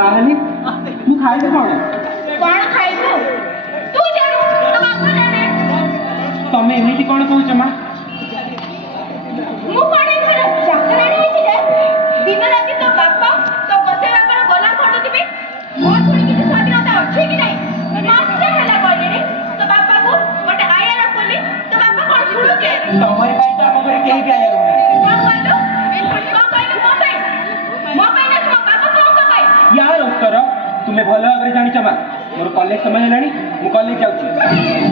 ताहली तू खाइबे कौन खाइबू तू जानू तो बापा जाने तमे एमिति कौन कहूच माँ मु कोने घर चाकराणी होइछि जे दिन राति तो बापा तो बसे बापर गोला खंड दिबे मो थोड़ी किछि स्वाधीनता अछि कि नहीं मास्टर हला कहले तो बापा को गोटे आया रखली तो बापा कोन सुनुचे तमरी भाई तो हम घर केही भी आया यार उत्तर तुम्हें भल भाव जानी मा मोर कॉलेज समय है मु कॉलेज जाऊँ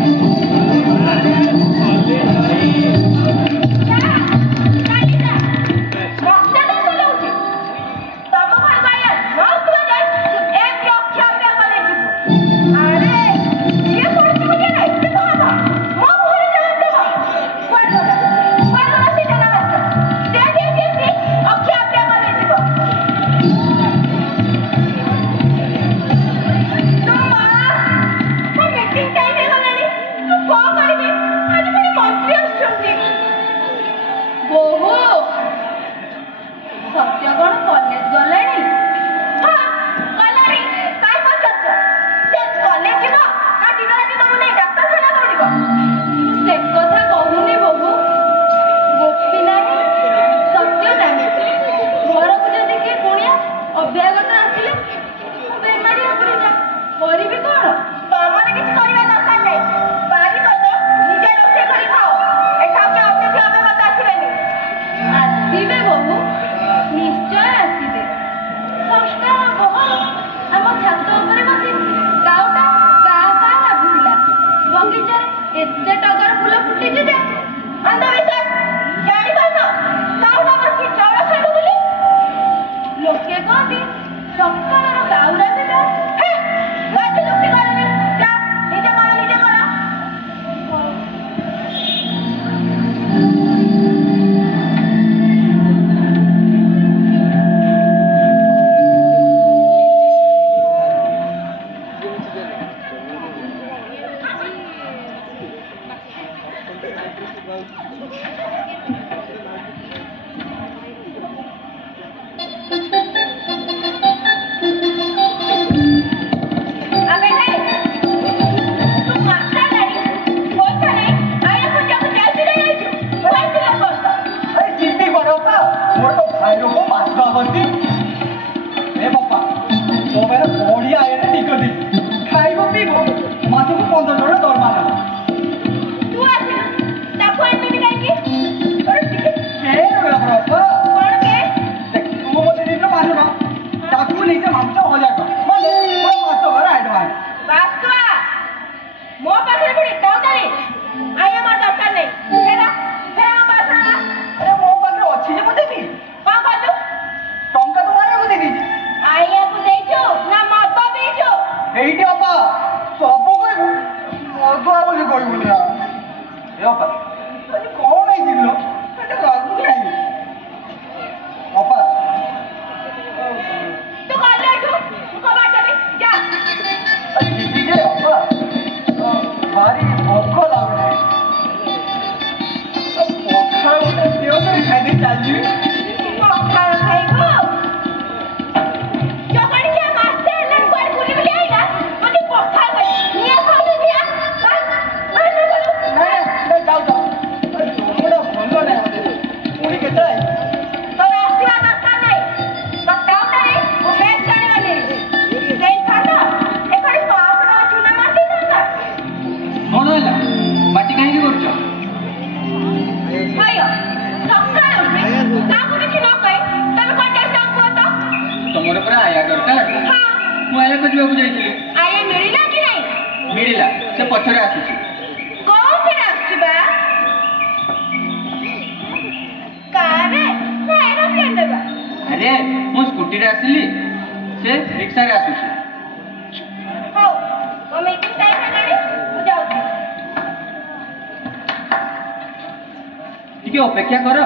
अपेक्षा कर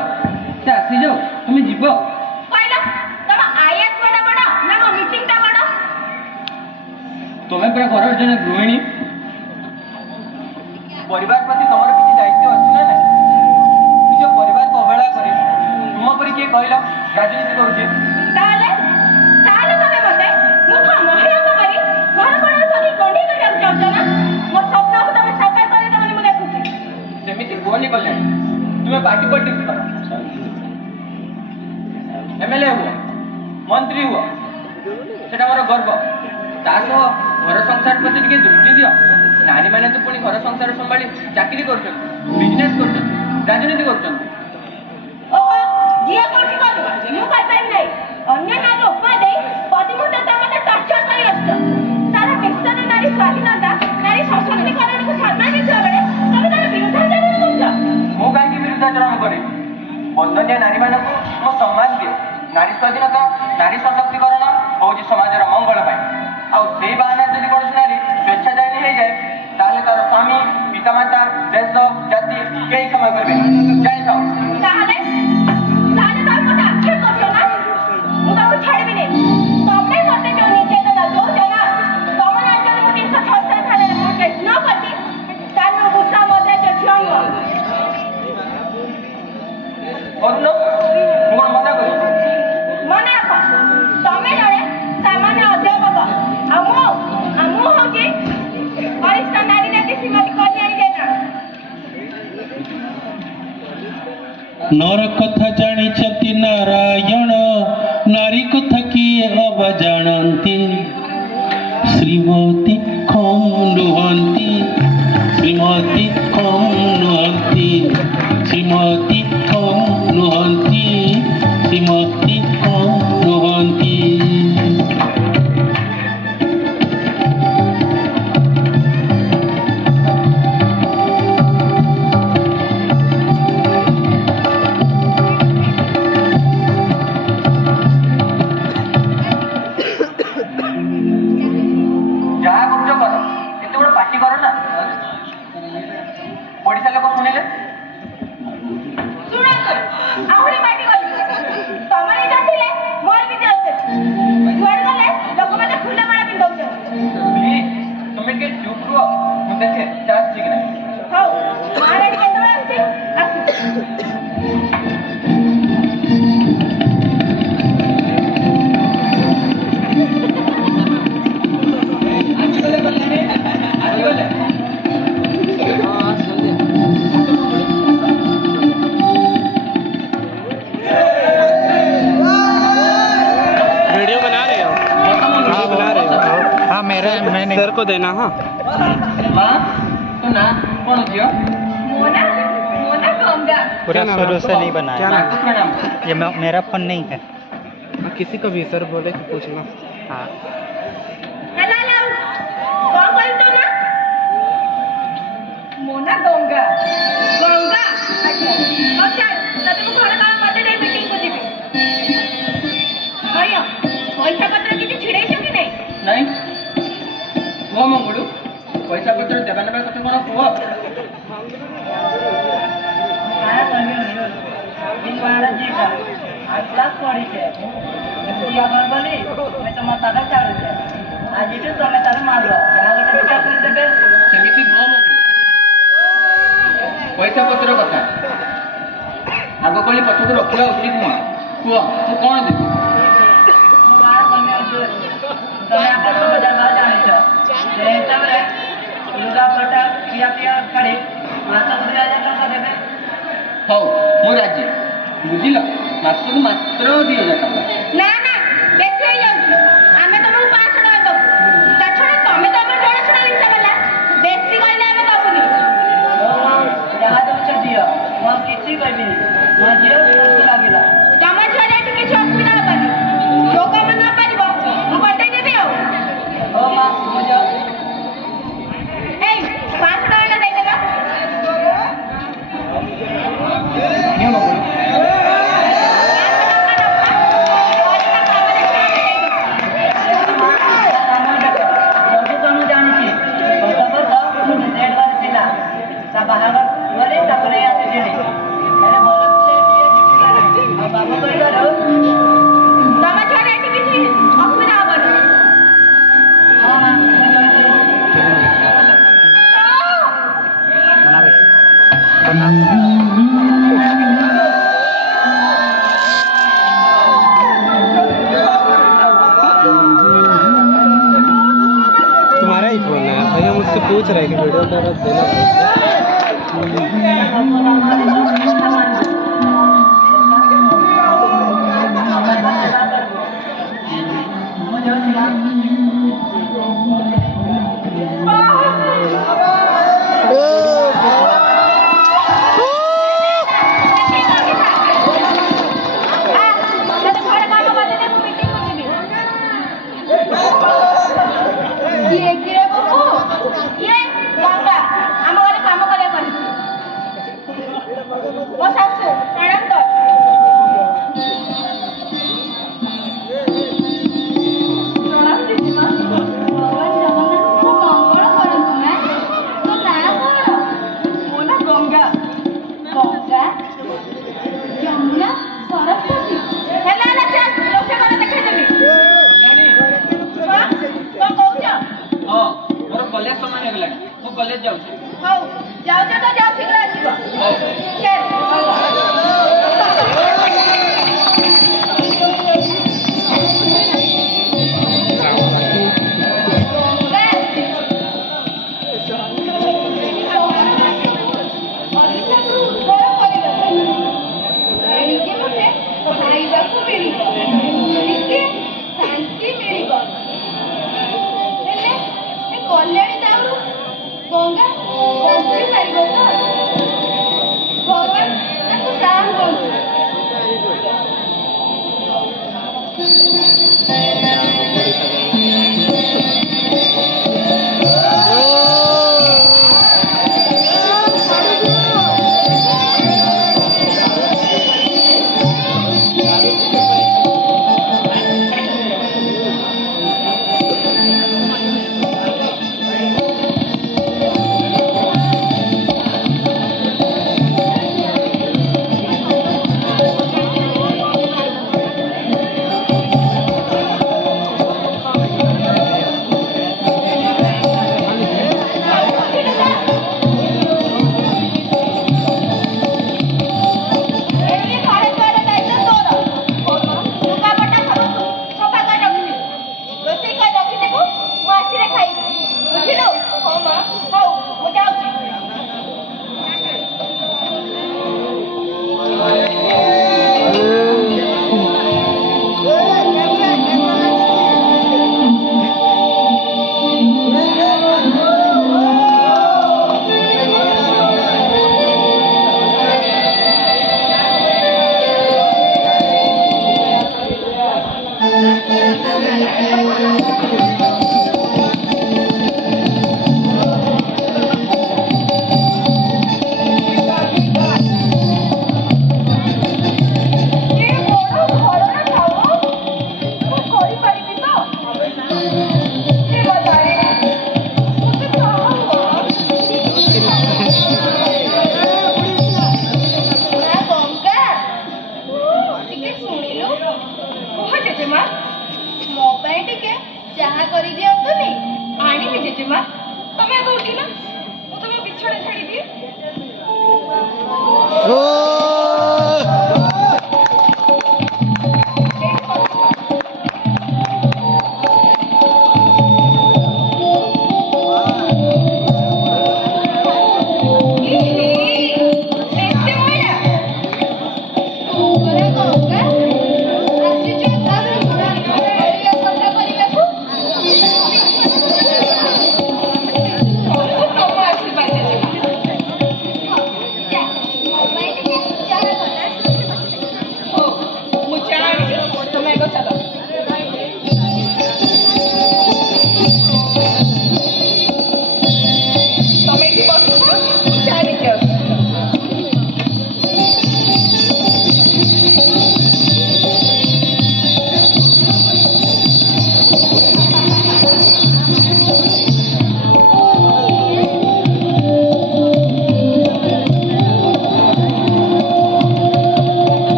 से आसी जाओ तुम जीव तुम्हें पूरा घर जन गृहिणी परिवार प्रति तुम किसी दायित्व अच्छी ना निज परिवार को अवहेला कर तुम पर किए कहल राजनीति करुचे पार्टी पॉलिटिक्स करो, एमएलए हुआ, मंत्री हुआ, सेटा मोर गर्व। तासह घर संसार प्रति टिके दृष्टि दियो। नारी माने तो पुणी घर संसार संभाली चाकरी करछन, बिजनेस करछन, राजनीति करछन। ओहो जिया कोठी करू मु कहि पाइ नै अन्य नारी उपमा दे पतिमुहूर्त तमते टर्चर करी असत सारा विश्व नारी स्वाधीनता नारी सशक्तिकरण को सम्मान दिया बेले तमे तार विरुद्धाचरण करछ। मु काहे विरुद्धाचरण करे? बंधनीय नारी मानक मो सम्मान दिए। नारी स्वाधीनता नारी सशक्तिकरण होउची समाजर मंगल पाई। आउ सेई बाहाना जदि कोन नारी स्वेच्छाचारिणी हो जाए ताले तार स्वामी पितामाता देश जाति केही क्षमा करबे जय साहब। ताले ताले तार मते आक्षेप करछ ना मु ताको छाड़बी नै। तमे मते जो निर्यातना दो जना तमन आजर मु 366 थाले केस न करती तानो गुस्सा मते जो छियंग अरुण मोर मना करी मना को तमे जणे सामान्य अध्यापक हमो होची वरिष्ठ नारी नेत्री श्रीमती कल्याणी जेना। नर कथा जानिछति नारायण नारी कथा किए अब जानती श्रीमती कम नुहंती श्रीमती कम नुहंती श्रीमती कम नुहंती श्रीमती कम नुहंती। जहाँ करुच कर एत बड़ पार्टी कर ना ओडिशा लोक शुणिले सुना कर आहुरी पार्टी कर तमरे जाथिले मोर भी जाते जुआड़ गले लोक माने फुला माला पिंदौछ। प्लीज तुम के चुप रुह मु देखे चास ठीक ना हौ महारानी केतबे आछि आसु वीडियो बना रहे हो? हाँ बना रहे हो। हाँ मेरा मैंने सर को देना। हाँ माँ तो ना कौन दियो मोना मोना गंगा पूरा शुरू से नहीं बनाया। क्या नाम क्या नाम ये मेरा फोन नहीं है। किसी को भी सर बोले तो पूछना। हाँ हेला लाउ कौन कहि तो ना मोना गंगा गंगा अच्छा अच्छा तते को घर काम करते रे मीटिंग को जीबी भैया पैसा पत्र किछि छिड़ै छ कि नहीं नहीं कुह मंगलू पैसा पत्र देवा नेबा कते कोन कुह आया करबे नहीं दिन महाराज जी का आज क्लास पढ़ी छे पूजा कर बोली मैं तो माता का चालू छे आज इटे तो मैं तारे मारलो जहां के पूजा कर देबे सेमिति कुह मंगलू पैसा पत्र कथा आगो कली पछको रखिया उचित नुआ कुह तू कोन देबी बाहर करने जो तमे आकर तो बाजार बाहर जाने छो जे तब रे लुगा पटा पिया पिया खड़े माता को 2000 टका देबे हौ मु राजी बुझिल मासକୁ मात्र 2000 टका ना ना बेसी हो जाउछि हमें तो 500 टका दब ता छोड़ा तमे तो हमर जड़ा छड़ा हिस्सा वाला बेसी कहले हमें दबुनी ओ मां जहां दे छ दियो मां किछि कहबी मां जियो खुश लागिला तमे छोड़े तो किछ असुविधा हबनी जो काम न पारिबो मु बतै देबी आ ओ मां मुझे ए 500 टका दे देबा नियो मंगलू तमे छोड़े तो किछ असुविधा हबनी बना भाई बना। तुम्हारा ही फोन है भैया, मुझसे पूछ रहे कि वीडियो का देना। कॉलेज जाऊँ ହଉ ଯାଉଛ ତ ଯାଅ ଶୀଘ୍ର ଆସିବ ଚାଲ ଖାଇବାକୁ ମିଳିବ ଟିକେ ଶାନ୍ତି ମିଳିବ ହେଲେ ଏ କଲ୍ୟାଣୀ ଦାଉରୁ ଗଙ୍ଗା ବଞ୍ଚି ପାରିବ ତ ଭଗବାନ ତାକୁ ସାଥ ଦଉଛୁ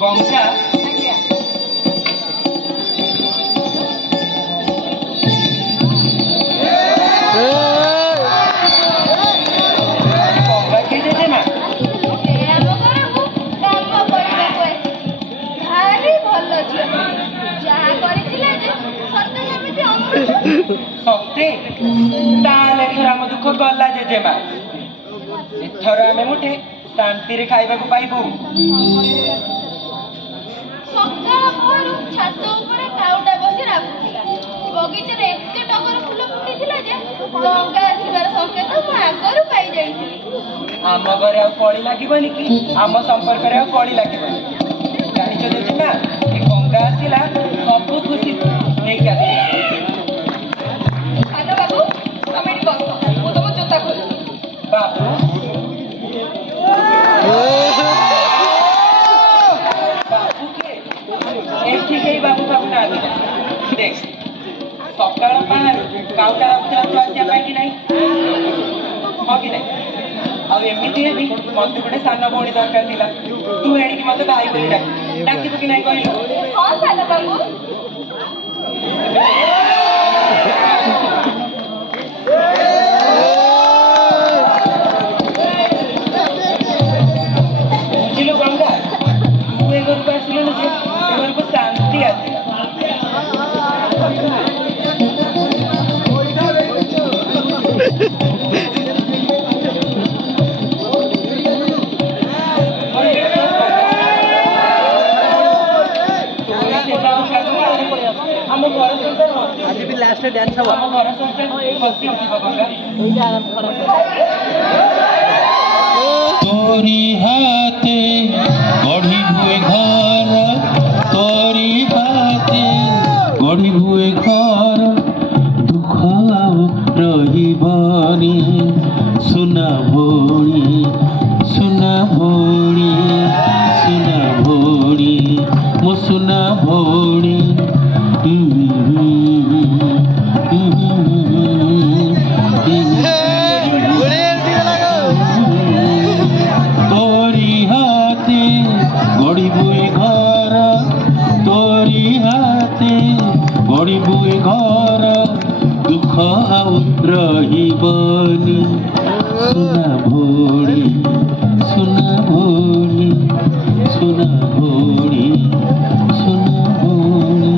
गंगा ସତେ ତାହେଲେ ଏଥର ଆମ ଦୁଃଖ ଗଲା ଜେଜେମା। ଏଥର ଆମେ ମୁଠେ ଶାନ୍ତିରେ ଖାଇବାକୁ ପାଇବୁ। ସକାଳ ପହରୁ ଛାତ ଉପରେ କାଉଟା ବସି ରାବୁଥିଲା। ବଗିଚାରେ ଏତେ ଟଗର ଫୁଲ ଫୁଟିଥିଲା ଯେ ଗଙ୍ଗା ଆସିବାର ସଂକେତ ମୁଁ ଆଗରୁ ପାଇଯାଇଥିଲି। ଆମ ଘରେ ଆଉ କଳି ଲାଗିବନି କି ଆମ ସମ୍ପର୍କରେ ଆଉ କଳି ଲାଗିବନି। ଜାଣିଛ ଜେଜେମା, ଏ ଗଙ୍ଗା ଆସିଲା ସବୁ ଖୁସି ନେଇକି ଆସିଲା। ସାନ ବାବୁ ତମେ ଏଠି ବସ, ମୁଁ ତମ ଜୋତା ଖୋଲୁଛି। ବାବୁ ବାବୁ କିଏ? ଏଠି କେହି ବାବୁ ବାବୁ ନାହାନ୍ତି। ଦେଖ ସକାଳ ପାହାରୁ କାଉଟା ରାବୁଥିଲା ତୁ ଆସିବା ପାଇଁ କି ନାହିଁ? ହଁ କି ନାହିଁ? ଆଉ ଏମିତିରେ ବି ମତେ ଗୋଟେ ସାନ ଭଉଣୀ ଦରକାର ଥିଲା। ତୁ ଏଣିକି ମତେ ଭାଇ ବୋଲି ଡାକିବୁ କି ନାହିଁ କହିଲୁ? ହଁ ସାନ ବାବୁ। ବୁଝିଲୁ ଗଙ୍ଗା, ତୁ ଏ ଘରକୁ ଆସିଲୁନି ଯେ ଏ ଘରକୁ ଶାନ୍ତି ଆସିଲା। ଆମ ଘର ସଂସାର ଆଜି ବି ଲାଷ୍ଟ ଡ୍ୟାନ୍ସ ହବ। ଆମ ଘର ସଂସାର ହସି ଉଠିବ ଗଙ୍ଗା। तोरी हाथे गढ़ी हुए घर, तोरी हाथे गढ़ी हुए घर, दुख आउ रहिबनी सुना भोणी, सुना भोणी, सुना भोणी, मो सुना भोणी। तोरी हाथे गढ़ी बुए घर, तोरी हाथे गढ़ी बुए घर, दुख आउ रहिबनी सुना भोणी, सुना भोणी, सुना भोणी, सुना भोणी।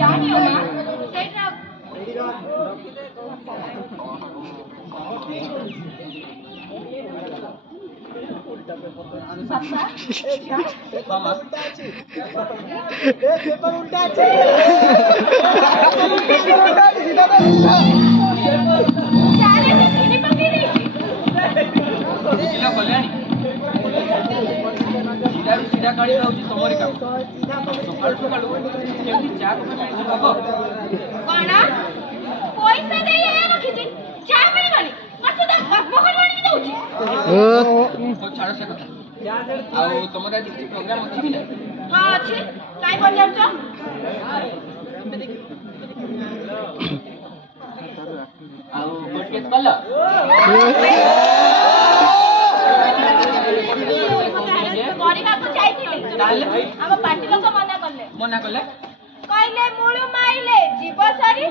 ଜାଣିବ ନା ସେଇଟା ଚାରିଟା ଚିନି ପକେଇ ଦେଇଛି। ବୁଝିଲ କଲ୍ୟାଣୀ, ସିଧାରୁ ସିଧା କାଢ଼ିବା ହେଉଛି ତମରି କାମ। ସକାଳୁ ସକାଳୁ କେମିତି ଚା କଫି ମିଳିଛି ଭାବ। କଣ ପଇସା ଦେଇ ରଖିଛି, ଚା ମିଳିବନି? ମତେ ତା ବାପ ଘରୁ ଆଣିକି ଦଉଛି। ହଉ ଛାଡ଼ ସେ କଥା। ଆଉ ତମର ଆଜି କିଛି ପ୍ରୋଗ୍ରାମ ଅଛି କି ନାହିଁ? ହଁ ଅଛି, କାଇଁ ପଚାରୁଛ? ଆଉ କୋର୍ଟ କେସ୍ କଲ? କରିବାକୁ ଯାଇଥିଲି, ତାହେଲେ ଆମ ପାର୍ଟି ଲୋକ ମନା କଲେ। ମନା କଲେ? କହିଲେ ମୂଳୁ ମାଇଲେ ଜୀବ ସରି,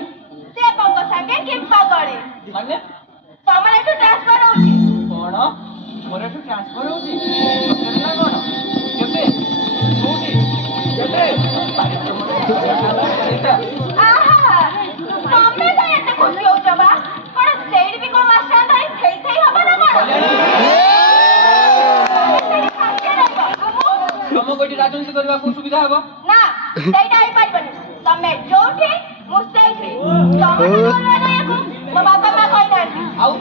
ଦେବଙ୍କ ସାଙ୍ଗେ କିମ୍ପ ଗଳେ। ମାନେ ତମର ଏଠୁ ଟ୍ରାନ୍ସଫର ହଉଛି। କଣ? ମୋର ଏଠୁ ଟ୍ରାନ୍ସଫର ହଉଛି? ସତରେ ନା କଣ? କେବେ? କୋଉଠି? କେବେ? ଆହା, ତମେ କାଇଁ ଏତେ ଖୁସି ହଉଛ ବା? କଣ ସେଇଠି ବି କୋଉ ମାଷ୍ଟର ଧରି ଥେଇ ଥେଇ ହବ ନା କଣ? ତମକୁ ଏଠି ରାଜନୀତି କରିବାକୁ ସୁବିଧା ହବ? ନା, ସେଇଟା ହେଇପାରିବନି। ତମେ ଯୋଉଠି ମୁଁ ସେଇଠି। ତମକୁ ମୋ ବାପା ମା କହିନାହାନ୍ତି। ଆଉ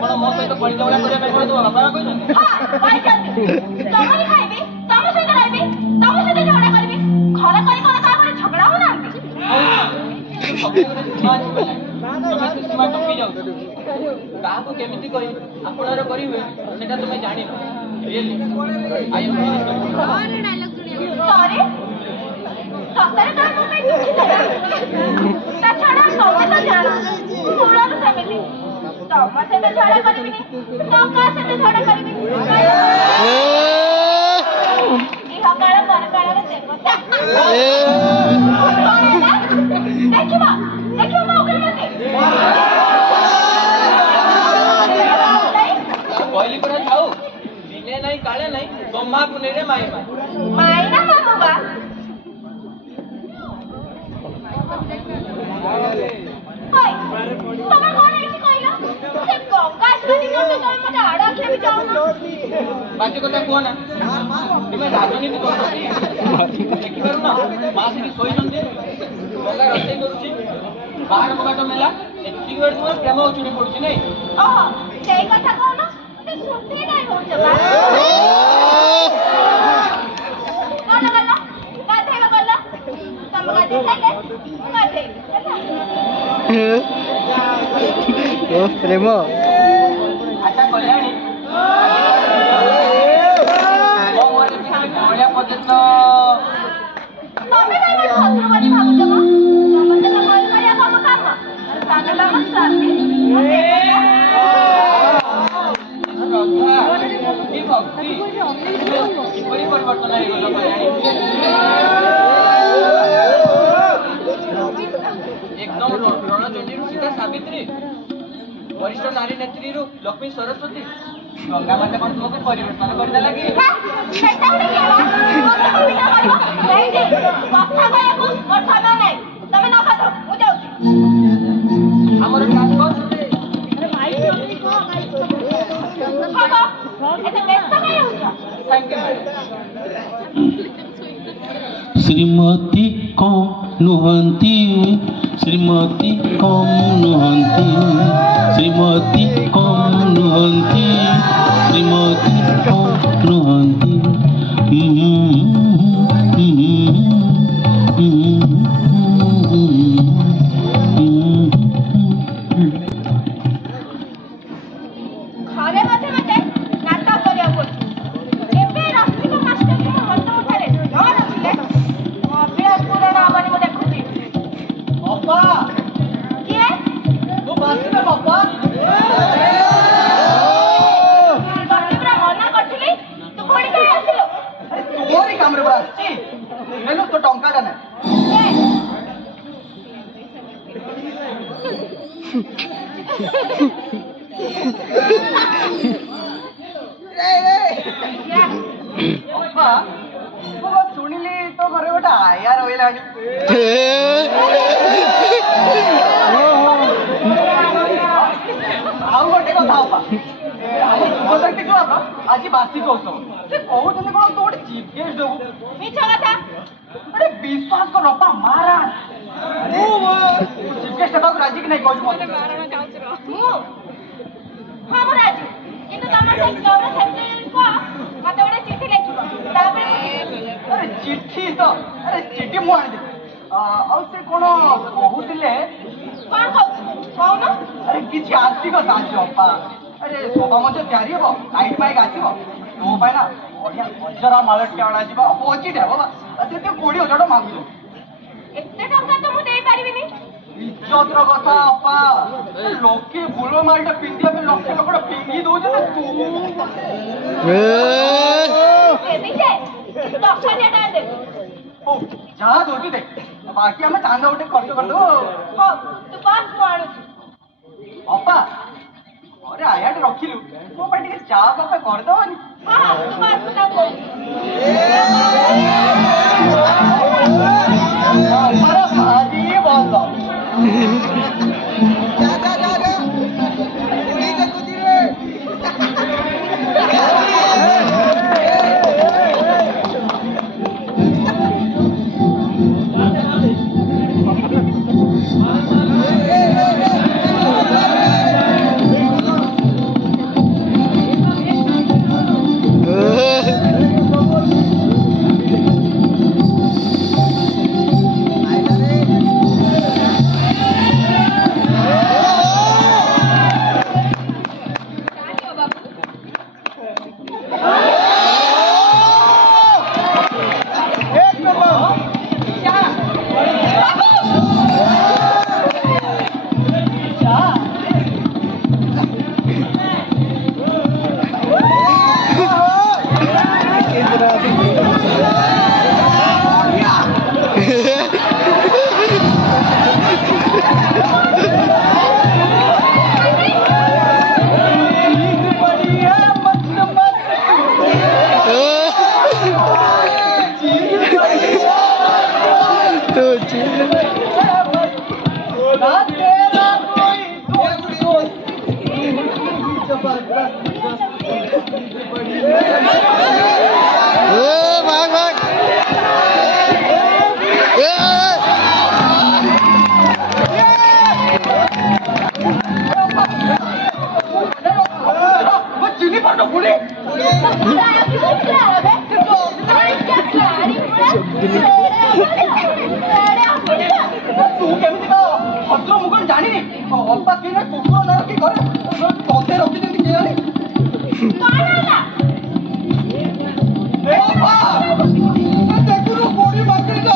କଣ ମୋ ସହିତ କଳି ଝଗଡ଼ା କରିବା ପାଇଁ କଣ ତମ ବାପା ମା କହିଛନ୍ତି? ହଁ, କହିଛନ୍ତି। ତମରି ଖାଇବି, ତମ ସହିତ ରହିବି, ତମ ସହିତ ଝଗଡ଼ା କରିବି। ଘର କରି କଣ କାହା ଘରେ ଝଗଡ଼ା ହଉନାହାନ୍ତି? ସୀମା ଟପି ଯାଉଛ। କାହାକୁ କେମିତି କରି ଆପଣର କରିବେ ସେଟା ତୁମେ ଜାଣିନ। ରିଏଲି ଆଇ ଏମ୍ सॉरी सତରେ ତ ମୋ ପାଇଁ ଦୁଃଖିତ ତା ଛଡ଼ା ତମେ ତ ଜାଣ ମୂଳରୁ ସେମିତି ତମ ସହିତ ଝଗଡ଼ା କରିବିନି ତ କାହା ସହିତ ଝଗଡ଼ା କରିବିନି ଇହ କାଳ ପରକାଳର ଦେବତା ଦେଖିବ ଦେଖିବ ମୋ ଉପରେ ମତେ କହିଲି ପରା ଥାଉ ଦିନେ ନାହିଁ କାଳେ ନାହିଁ ଗମ୍ମା ପୁନେଇରେ ମାଇ ମାଇନା ମାମୁ ବା ତମେ କଣ ହେଇଛି କହିଲ ସେ ଗଙ୍ଗା ଆସିବା ଦିନଠୁ ତମେ ମତେ ଆଡ଼ ଆଖିରେ ବି ଚାହୁଁନ ବାକି କଥା କୁହ ନା ତୁମେ ରାଜନୀତି କରୁଛ ଦେଖିପାରୁନ ମା ସେଠି ଶୋଇଛନ୍ତି ଗଙ୍ଗା ରୋଷେଇ କରୁଛି ବାହାର କବାଟ ମେଲା ଏତିକି ବେଳେ ତୁମର ପ୍ରେମ ଉଛୁଳି ପଡୁଛି ନାଇଁ ଓହୋ ସେଇ କଥା କହୁନ ସେ ଶୁଦ୍ଧି କାଇଁ ହଉଛ ବା କଣ ଗଲା ଗାଧେଇବା ଗଲା ତମ ଗାଧେଇ ସାଇଲେ ଗାଧେଇ ପ୍ରେମ ଆଚ୍ଛା କଲ୍ୟାଣୀ ମୋ ମନରେ କିଛି ମହିଳା ପର୍ଯ୍ୟନ୍ତ ତମେ କାଇଁ ମତେ ଶତ୍ରୁ ବୋଲି ଭାବୁଛ ମ ତମ ସହିତ କଳି କରିବା ତମ କାମ ସାନ ବାବା ସ୍ୱାମୀ ଶ୍ରଦ୍ଧା କି ଭକ୍ତି କିପରି ପରିବର୍ତ୍ତନ ହେଇଗଲ କଲ୍ୟାଣୀ एकदम रणचंडी सीता सावित्री वरिष्ठ नारी नेत्री लक्ष्मी सरस्वती गंगा माता कौन तुमको परिवर्तन करने लगी ସେଟା ଗୋଟେ କିଏ ବା ମତେ କବିତା କହିବ ନାଇଁ ଯେ କଥା କହିବାକୁ ମୋର ସମୟ ନାହିଁ ତମେ ନ କଥା ମୁଁ ଯାଉଛି ଆମର ଟ୍ରାନ୍ସଫର ହବ ଏତେ ବ୍ୟସ୍ତ କାଇଁ ହଉଛ थैंक यू श्रीमती कौन नुहंती श्रीमती कौन नुहंती श्रीमती कौन नुहंती श्रीमती कौन नुहंती ଘରେ ମତେ ମତେ ନାଟକ କରିବାକୁ ପଡୁଛି ଏବେ ରସିକ ମାଷ୍ଟରଙ୍କୁ ମୋ ହାତ ମୁଠାରେ ନ ରଖିଲେ ମୋ ଅଭ୍ୟାସ ପୂରଣ ହବନି ମୁଁ ଦେଖୁଛି ଅପା କିଏ ତୁ ବାସିଲେ ବାପା ତତେ ପୁରା ମନା କରିଥିଲି ତୁ ପୁଣି କାଇଁ ଆସିଲୁ ତୋରି କାମରେ ପୁରା ଆସିଛି ନେଲୁ ତୋ ଟଙ୍କାଟା ନେ ଅପା ମୁଁ ଶୁଣିଲି ତୋ ଘରେ ଗୋଟେ ଆୟା ରହିଲାଣି ଆଉ ଗୋଟେ କଥା ଅପା ଆମ ଯୁବଶକ୍ତି କ୍ଲବର ଆଜି ବାର୍ଷିକ ଉତ୍ସବ ସେ କହୁଛନ୍ତି କଣ ତୁ ଗୋଟେ ଚିଫ୍ ଗେଷ୍ଟ ଦେବୁ ମିଛ କଥା अरे विश्वास करो अपा महाराज चिफ्ट हेବାକୁ ରାଜି କି ନାହିଁ କହୁଛୁ ମତେ ମୁଁ ହଁ ମୁଁ ରାଜି କିନ୍ତୁ ତମର ସେ କ୍ଲବର ସେକ୍ରେଟାରୀଙ୍କୁ ମତେ ଗୋଟେ ଚିଠି ଲେଖିବ ତାପରେ अरे चिट्ठी तो अरे चिट्ठी ମୁଁ ଆଣିଦେବି ଆଉ ସେ କ'ଣ କହୁଥିଲେ କଣ କହୁଛୁ କହୁନ अरे କିଛି ଆର୍ଥିକ ସାହାଯ୍ୟ ଅପା अरे ସଭା ମଞ୍ଚ ତିଆରି ହେବ ଲାଇଟ୍ ମାଇକ୍ ଆସିବ ତୋ ପାଇଁ ନା ବଢ଼ିଆ ଗଜରା ମାଳଟି ଅଣାଯିବ ପଚିଟେ ହେବ ବା ସେଥିରେ 20,000 ଟଙ୍କା ମାଗୁଛୁ ଏତେ ଟଙ୍କା ତ ମୁଁ ଦେଇପାରିବିନି ଇଜ୍ଜତର କଥା ଅପା ଲୋକେ ଫୁଲ ମାଳଟା ପିନ୍ଧିବା ପାଇଁ ଲକ୍ଷ ଲକ୍ଷ ପିନ୍ଧି ଦଉଛନ୍ତି ତୁ ଦେବି ଯେ 10,000 ଟଙ୍କା ଦେବି ହଉ ଯାହା ଦଉଛୁ ଦେ ବାକି ଆମେ ଚାନ୍ଦା ଗୋଟେ ଖର୍ଚ୍ଚ କରିଦେବୁ ହଉ ତୁ ବସ୍ ମୁଁ ଆଣୁଛି ଅପା ଘରେ ଆୟାଟେ ରଖିଲୁ ମୋ ପାଇଁ ଟିକେ ଚା କପେ କରିଦେବନି ହଁ ତୁ ବସ୍ ମୁଁ ତାକୁ କହୁଛି ଅପାର ଭାରି ଭଲ ତୁ କେମିତି ଭଦ୍ର ମୁଁ କଣ ଜାଣିନି ଅପା କିଏ କୁକୁର ନ ରଖି ଘରେ ତତେ ରଖିଛନ୍ତି କିଏ ଜାଣି ଦେଖୁନୁ ବୁଢୀ ମାଗିଲ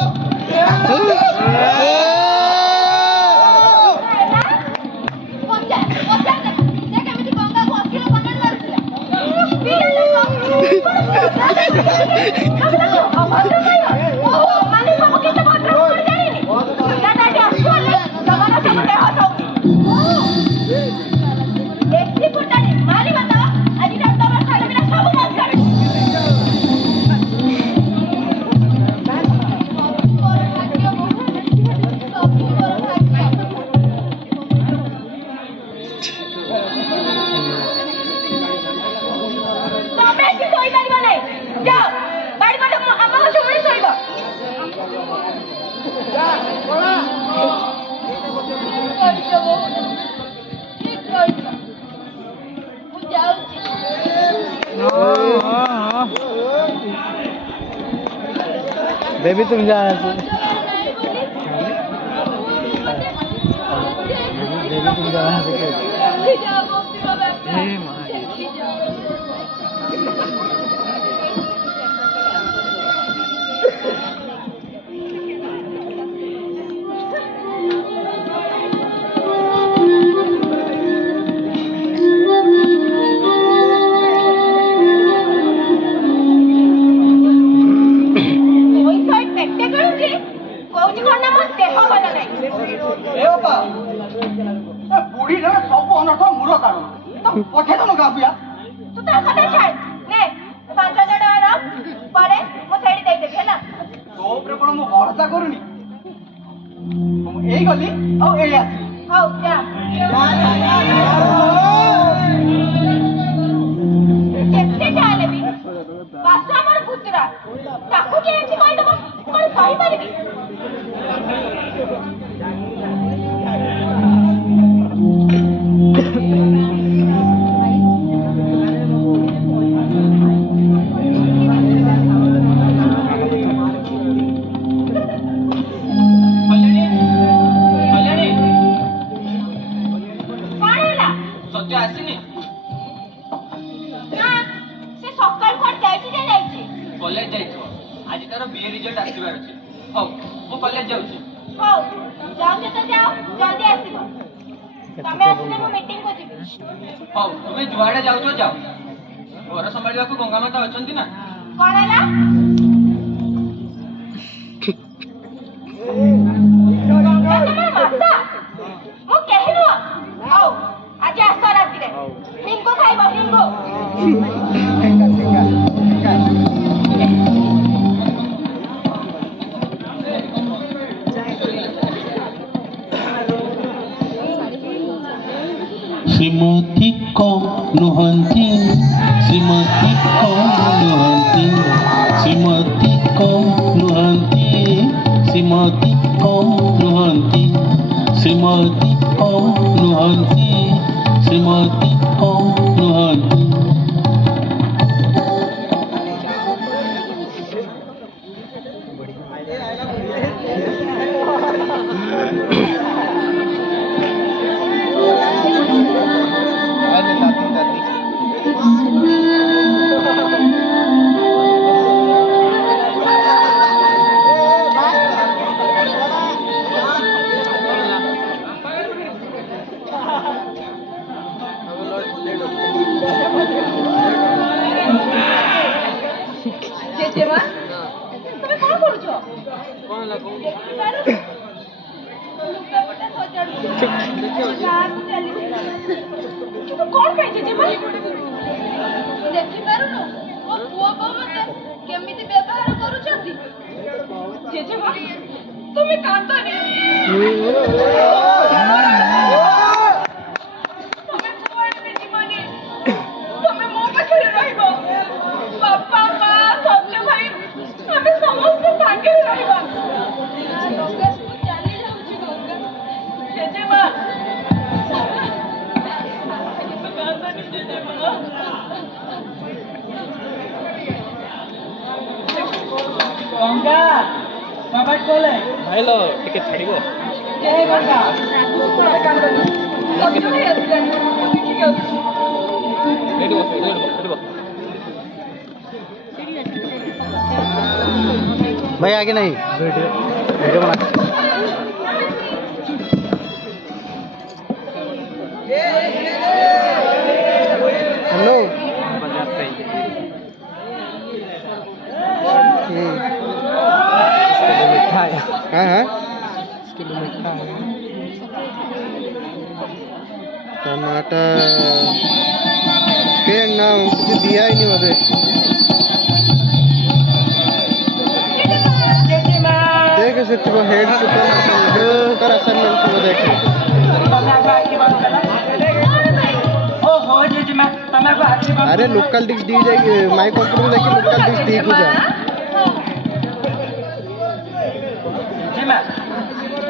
बेबी तुम जा बेबी तुम जा बुढ़ी सब अनर्थ मूल कारण पठे तो गाबिया तू तो कथा छाड़ ने 5000 टका परे मो सेडी दे देबे हैला तो ऊपर कोन मो भरोसा करूनी हम एई गली औ एई आसी हौ जा केते चाले भी बासा मोर पुत्रा ताकू के एंती कहि दबो कोन सही पारिबी तुम्हें जुआड़े जाओ तो जाओ घर संभालिया को गंगा माता अछंती ना कोन हैला गंगा माता मो कहलो आओ आज आस राती रे हिंगो खाइबो हिंगो श्रीमती कम नुहंती श्रीमती कम नुहंती श्रीमती कम नुहंती श्रीमती कम नुहंती श्रीमती कम नुहंती श्रीमती कम नुहंती गंगा ମୋବାଇଲ କୋଲେ ଭାଇ लो ଟିକେ ଛାଡ଼ିବ କେ ଗଲା ଏଇଠି ବସ ଏଇଠି ବସ भाई आगे नहीं वीडियो बना हेलो बाजार से मीठा है हाँ हाँ इसके लिए मीठा है टमाटर के ना कुछ दिया ही नहीं मुझे देख सकते हो हेड सुपर असाइनमेंट को देखे ତମେ ଆଗ ଆଖି ବନ୍ଦ କଲ ଓହୋ ଜେଜେମା ତମେ ଆଗ ଆଖି ବନ୍ଦ अरे लोकल डिश दी जाएगी माई कंप्यूटर में देखिए लोकल डिश दी को जा ଜେଜେମା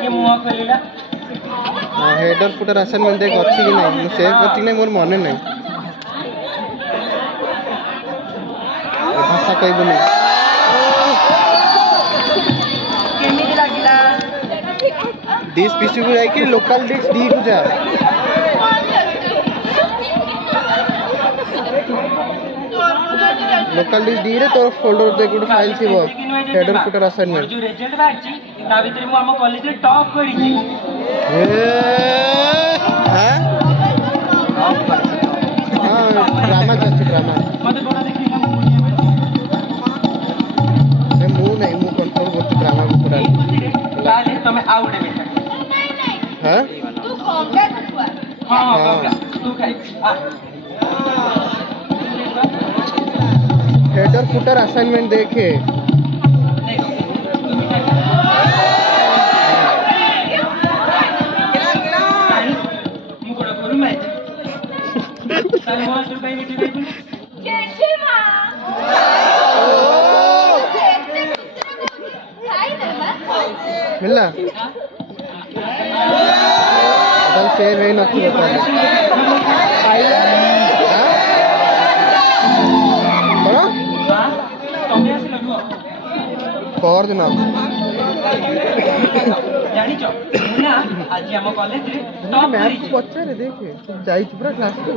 ये मुंह खोलिला हाँ हेडर फुटर असाइनमेंट देख अच्छी कि नहीं मैं सेव करती नहीं मोर मन नहीं भाषा कहबो नहीं କେମିତି ଲାଗିଲା डिश पीसी को जाके लोकल डिश दी को जा लोकल डिश दी रे तो फोल्डर दे गुड फाइल थी वो हेडर फुटर असाइनमेंट जो रिजल्ट बाहरची ତା ଭିତରେ ମୁଁ ଆମ କଲେଜରେ ଟପ୍ କରିଛି हाँ हाँ ड्रामा चाहते ड्रामा ମତେ କୋଉଟା ଦେଖିଲା ମୁଁ मुँह नहीं मुँह कंट्रोल करते ड्रामा को पूरा ଏଇ ଖୁସିରେ ତାହେଲେ ତମେ ଆଉ ଗୋଟେ ମିଠା हाँ ତୁ କଙ୍ଗା ଛୁଆ ହଁ ହଁ। ଗଙ୍ଗା ତୁ ଖାଇ ଆ हेडर फुटर असाइनमेंट देखे ତୁ ମିଠା ଖା। ମୁଁ କୋଉଟା କରୁ ମାଇଛି ତାହେଲେ ମୋ ହାତରୁ କାଇଁ ମିଠା ଖାଇବୁନି ଜେଜେମା ଖାଇଦେବା मिलला कल सेव है ना तू बता दे कौन ହଁ ତମେ ଆସିଲ ନୁହଁ कर देना ଜାଣିଛ ମୁଁ ନା ଆଜି ଆମ କଲେଜରେ ଟପ୍ मैथ କରିଛି को अच्छा रे देखे जाई पूरा क्लास को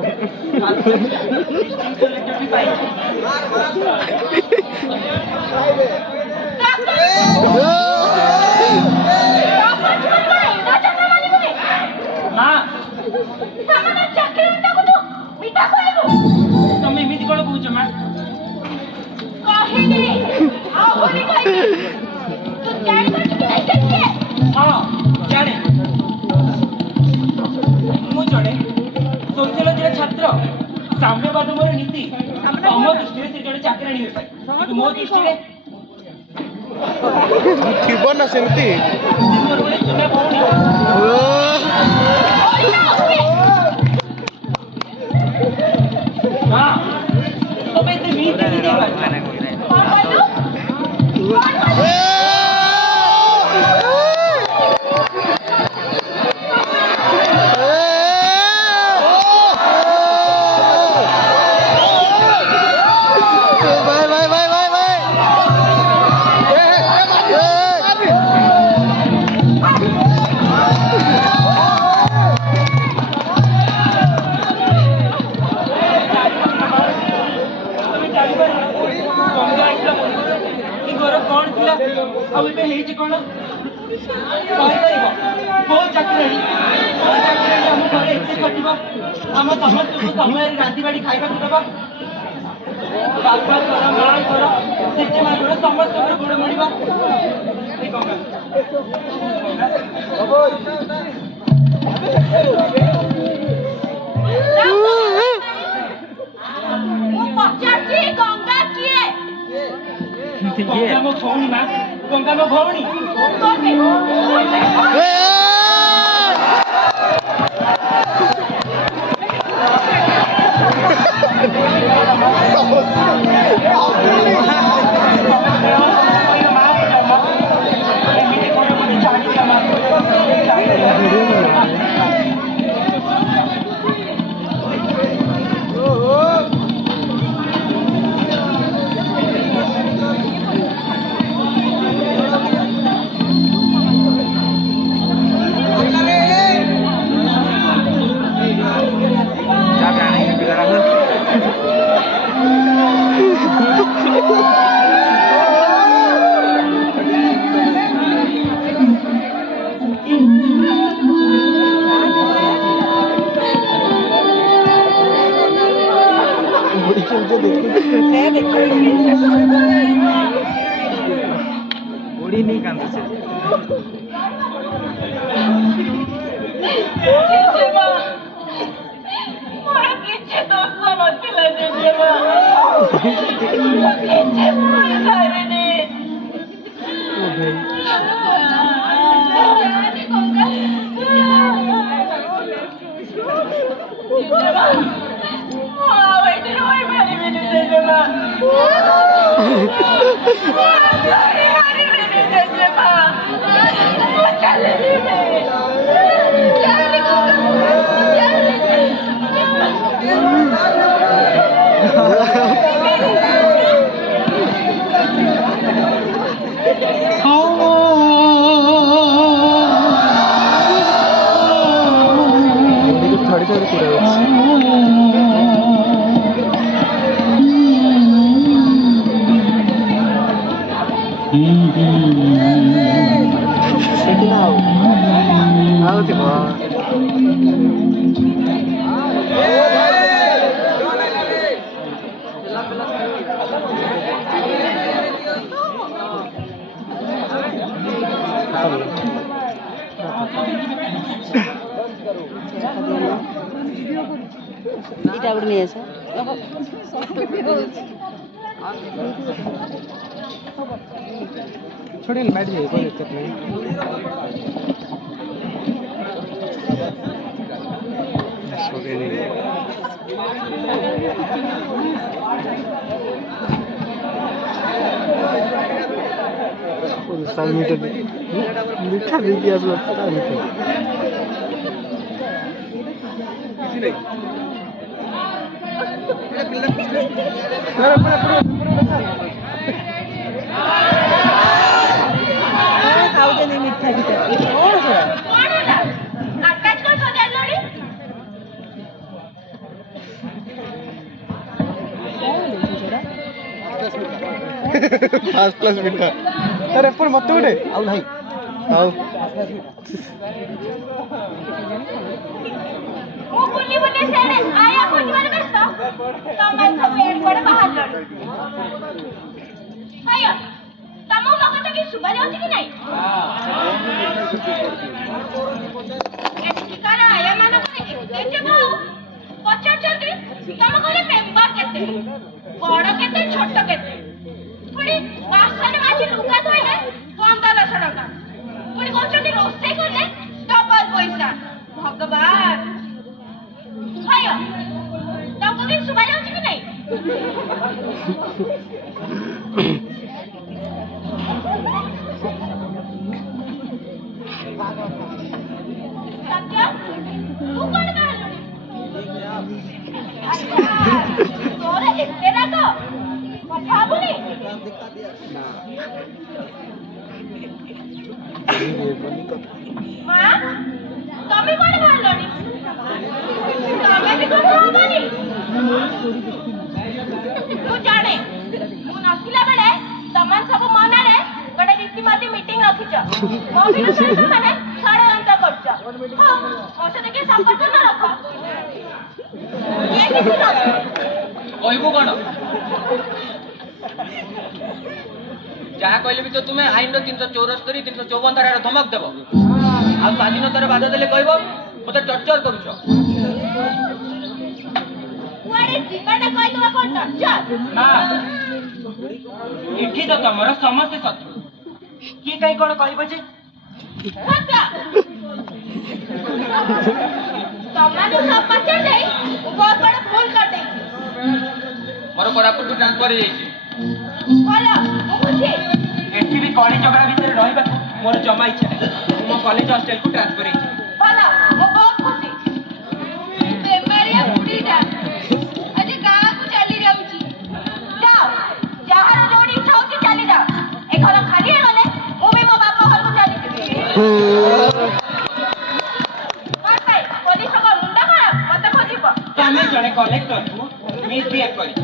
डिस्टिंक्शन ଲେଟର ବି ପାଇଛି ନା ତମେ ଏମିତି କଣ କହୁଛ ମା ହଁ ଜାଣେ ମୁଁ ଜଣେ ସୋସିଓଲୋଜିର ଛାତ୍ର ସାମ୍ୟବାଦ ମୋର ନୀତି ତମ ଦୃଷ୍ଟିରେ ସେ ଜଣେ ଚାକିରି ହେଇପାରେ କିନ୍ତୁ ମୋ ଦୃଷ୍ଟିରେ थिबो ना सेमती ସେ ମୋର ଗୋଟେ ସୁନା ଭଉଣୀ ହଁ ତମେ ଏତେ ମିସ୍ ଦେଇପାରୁଛ bye bye bye bye bye ତମେ ଜାଣିପାରିଲ ଗଙ୍ଗା ଆସିଲା ପୂର୍ବରୁ ଏ ଘର କଣ ଥିଲା ଆଉ ଏବେ ହେଇଛି କଣ କହିପାରିବ କୋଉ ଚାକିରି ଆମ ଘରେ ଏତେ ଖଟିବ ଆମ ସମସ୍ତଙ୍କୁ ସମୟରେ ରାନ୍ଧି ବାଢି ଖାଇବାକୁ ଦେବ ବାପା କର ମା କର ଜେଜେମା କର ସମସ୍ତଙ୍କର ଗୋଡ଼ ମୋଡ଼ିବ ଏ ଗଙ୍ଗା ଗଙ୍ଗା ମୋ ଭଉଣୀ ମା ଗଙ୍ଗା ମୋ ଭଉଣୀ नहीं कांदे से ଜେଜେମା ମୋର କିଛି ଦୋଷ ନଥିଲା ଜେଜେମା ମୁଁ କିଛି ଭୁଲ କରିନି ଜେଜେମା ମୁଁ ଆଉ ଏଠି ରହିପାରିବିନି ଜେଜେମା ରହିପାରିବିନି ଜେଜେମା ମୁଁ ଚାଲିଯିବି थोड़ी थोड़ी पूरा ଏଇଟା ଗୋଟେ ନେଇ ଆସ छोड़े बैठ जाइए कोई दिक्कत नहीं छोड़े नहीं 3 मीटर मीठा दे दिया सब 3 मीटर ଖାଉଛନ୍ତି ମିଠା ପିଠା ଆକାଶ କଣ ସଜାଡ଼ିଲଣି फर्स्ट क्लास मीठा अरे पर मत उड़े आउ नहीं आउ ମୁଁ ବୁଲି ବୁଲି ସେଣେ ଆୟା ଖୋଜିବାରେ ବ୍ୟସ୍ତ ତମେ ସବୁ ଏପଟେ ବାହାରିଲଣି ଆୟା ତମକୁ ମୋ କଥା କିଛି ଶୁଭା ଯାଉଛି କି ନାହିଁ ଏଠିକାର ଆୟା ମାନଙ୍କର ଏତେ ଯେ ଭାଉ ପଚାରୁଛନ୍ତି ତମ ଘରେ ମେମ୍ବର କେତେ ବଡ଼ କେତେ ଛୋଟ କେତେ ପୁଣି ବାସନ ମାଜି ଲୁଗା ଧୋଇଲେ 1500 ଟଙ୍କା ପୁଣି କହୁଛନ୍ତି ରୋଷେଇ କଲେ ଡବଲ ପଇସା ଭଗବାନ ହାୟ ତମକୁ କିଛି ଶୁଭା ଯାଉଛି କି ନାହିଁ ସତ୍ୟ ତୁ କଣ ବାହାରିଲୁଣି ତୋର ଏତେ ରାଗ କଥା ହବୁନି ମା ତମେ କଣ ବାହାରିଲଣି ତମେ ବି କଥା ହବନି ମୁଁ ଜାଣେ ମୁଁ ନଥିଲା ବେଳେ ତମାନେ ସବୁ ମନରେ ଗୋଟେ ରୀତିମତି ମିଟିଂ ରଖିଛ ମୋ ବିରୁଦ୍ଧରେ ସେମାନେ ଷଡ଼ଯନ୍ତ୍ର କରୁଛ ହଉ ମୋ ସହିତ କିଏ ସମ୍ପର୍କ ନ ରଖ ଇଏ କିଛି ନ କହିବୁ କଣ ଯାହା କହିଲେ ବି ତ ତୁମେ ଆଇନର 374 354 ଧାରାର ଧମକ ଦେବ ଆଉ ସ୍ୱାଧୀନତାର ବାଧା ଦେଲେ କହିବ ମୋତେ ଟର୍ଚର କରୁଛ କୁଆଡ଼େ ଯିବାଟା କହିଦେବା କଣ ଟର୍ଚର ନା ଏଠି ତ ତମର ସମସ୍ତେ ଶତ୍ରୁ କିଏ କାହିଁ କଣ କହିବ ଯେ ସତ୍ୟ ତମାନଙ୍କୁ ସବୁ ପଚାର ଦେଇ ମୁଁ ବହୁତ ବଡ଼ ଭୁଲ କରିଦେଇଛି ମୋର କୋରାପୁଟକୁ ଟ୍ରାନ୍ସଫର ହେଇଯାଇଛି ଭଲ ମୁଁ ବୁଝି ଏଠି ବି କଳି ଝଗଡ଼ା ଭିତରେ ରହିବାକୁ ମୋର ଜମା ଇଚ୍ଛା ନାହିଁ ମୁଁ ମୋ କଲେଜ ହଷ୍ଟେଲକୁ ଟ୍ରାନ୍ସଫର ହେଇଛି ଭଲ ମୁଁ ବହୁତ ଖୁସି ବେମାରିଆ ବୁଢ଼ୀଟା ଆଜି ଗାଁକୁ ଚାଲି ଯାଉଛି ଯାଅ ଯାହାର ଯୋଉଠି ଇଚ୍ଛା ହଉଛି ଚାଲି ଯାଅ ଏ ଘର ଖାଲି ହେଇଗଲେ ମୁଁ ବି ମୋ ବାପ ଘରକୁ ଚାଲିଯିବି କଣ ପାଇଁ ପୋଲିସଙ୍କ ମୁଣ୍ଡ ଖରାପ ମତେ ଖୋଜିବ ତମେ ଜଣେ କଲେକ୍ଟରକୁ ମିସବିହେଭ୍ କରିଛ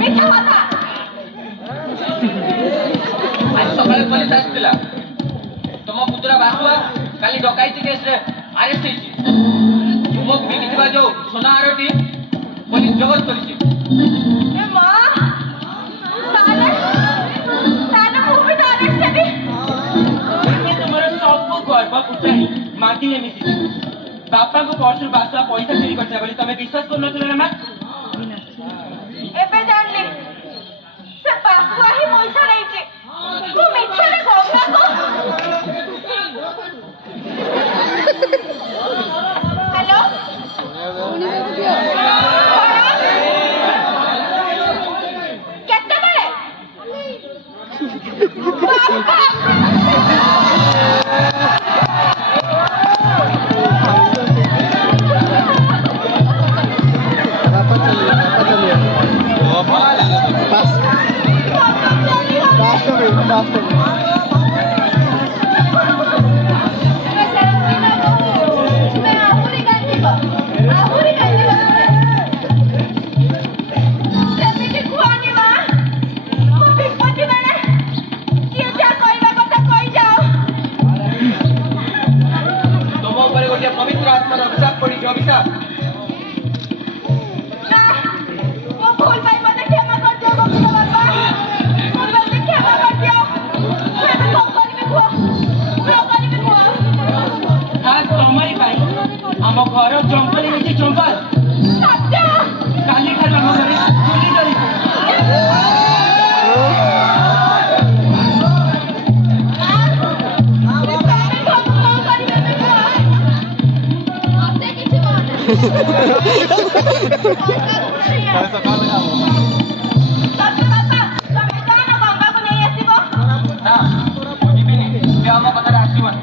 ମିଛ କଥା ଆଜି ସକାଳେ ପୋଲିସ ଆସିଥିଲା ତମ ପୁତୁରା ବାସୁଆ କାଲି ଡକାଇତି କେସରେ ଆରେଷ୍ଟ ହେଇଛି ତୁମକୁ ବିକିଥିବା ଯୋଉ ସୁନା ହାରଟି ପୋଲିସ ଜବତ କରିଛି ଏ ମା ତାହେଲେ ମୁଁ ବି ତ ଆରେଷ୍ଟ ହେବି माटी में मिसी बापा को पर्स बासा पैसा चोरी करता बोली तमे विश्वास कर नथिले ना मां एबे जानली से बापा ही पैसा नहीं छे तू मिछले गंगा को हेलो केते बेले बापा पवित्र आत्मा अभिशाप पड़ी जो अभिशाप आम घर जंगल होती जंगल काली ठार आम घर चोरी करी आम कथा आसवन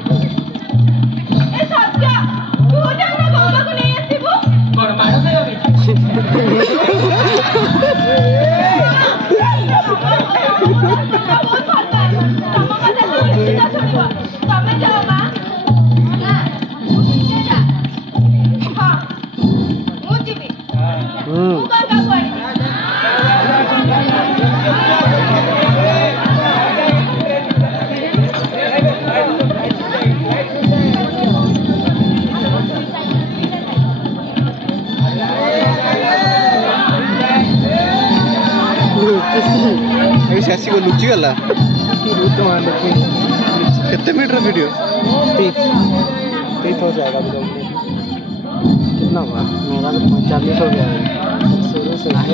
कौन माड़ तमें जाओ मां हाँ मुझे भी शशि को लुचि गला कितने मीटर वीडियो 30 हो जाएगा कितना हुआ मेरा तो 45 हो गया शुरू से मां